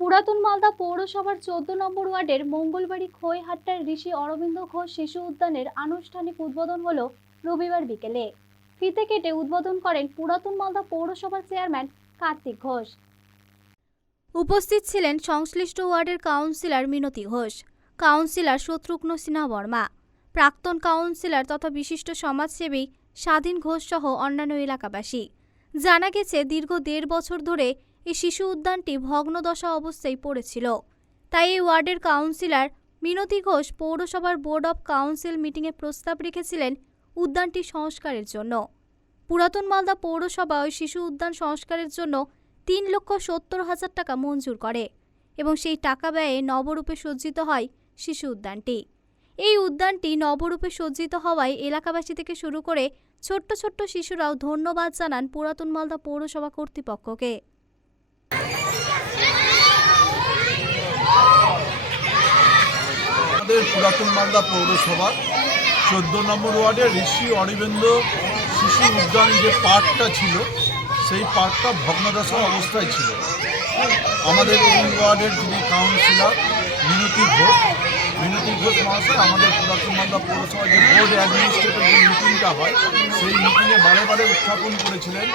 পুরাতন মালদা পৌরসভার চোদ্দ নম্বর ওয়ার্ডের মঙ্গলবাড়ি খৈহাট্টার ঋষি অরবিন্দ ঘোষ শিশু উদ্যানের আনুষ্ঠানিক উদ্বোধন হলো রবিবার বিকেলে। ফিতে কেটে উদ্বোধন করেন পুরাতন মালদা পৌরসভার চেয়ারম্যান কার্তিক ঘোষ। উপস্থিত ছিলেন সংশ্লিষ্ট ওয়ার্ডের কাউন্সিলর মিনতি ঘোষ, কাউন্সিলর শত্রুঘ্ন সিনহা বর্মা, প্রাক্তন কাউন্সিলর তথা বিশিষ্ট সমাজসেবী স্বাধীন ঘোষ সহ অন্যান্য এলাকাবাসী। জানা গেছে, দীর্ঘ দেড় বছর ধরে এই শিশু উদ্যানটি ভগ্নদশা অবস্থায় পড়েছিল। তাই এই ওয়ার্ডের কাউন্সিলর মিনতি ঘোষ পৌরসভার বোর্ড অব কাউন্সিল মিটিংয়ে প্রস্তাব রেখেছিলেন উদ্যানটি সংস্কারের জন্য। পুরাতন মালদা পৌরসভা ওই শিশু উদ্যান সংস্কারের জন্য তিন লক্ষ সত্তর হাজার টাকা মঞ্জুর করে এবং সেই টাকা ব্যয়ে নবরূপে সজ্জিত হয় শিশু উদ্যানটি। এই উদ্যানটি নবরূপে সজ্জিত হওয়ায় এলাকাবাসী থেকে শুরু করে ছোট্ট ছোট্ট শিশুরাও ধন্যবাদ জানান পুরাতন মালদা পৌরসভা কর্তৃপক্ষকে। আমাদের পুরাতন মালদা পৌরসভার চোদ্দ নম্বর ওয়ার্ডে ঋষি অরবিন্দ শিশু উদ্যান যে পার্কটা ছিল, সেই পার্কটা ভগ্নদশা অবস্থায় ছিল। আমাদের এই ওয়ার্ডের যিনি কাউন্সিলর মিনতি ঘোষ মিনতি ঘোষ মহাশয়, আমাদের পুরাতন মালদা পৌরসভার যে বোর্ড অ্যাডমিনিস্ট্রেটর যে মিটিংটা হয়, সেই মিটিংয়ে বারে বারে উত্থাপন করেছিলেন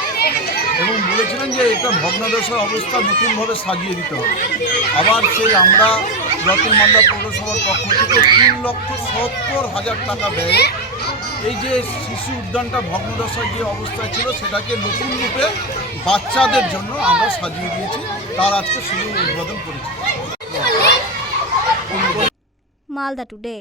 এবং বলেছিলেন যে এটা ভগ্নদশা অবস্থা নতুনভাবে সাজিয়ে দিতে হবে। আবার সেই আমরা রতন মালদা পৌরসভার পক্ষ থেকে তিন লক্ষ সত্তর হাজার টাকা ব্যয়ে। এই যে শিশু উদ্যানটা ভগ্নদশার যে অবস্থায় ছিল, সেটাকে নতুন রূপে বাচ্চাদের জন্য আমরা সাজিয়ে দিয়েছি। তার আজকে শুরু উদ্বোধন করেছি। মালদা টুডে।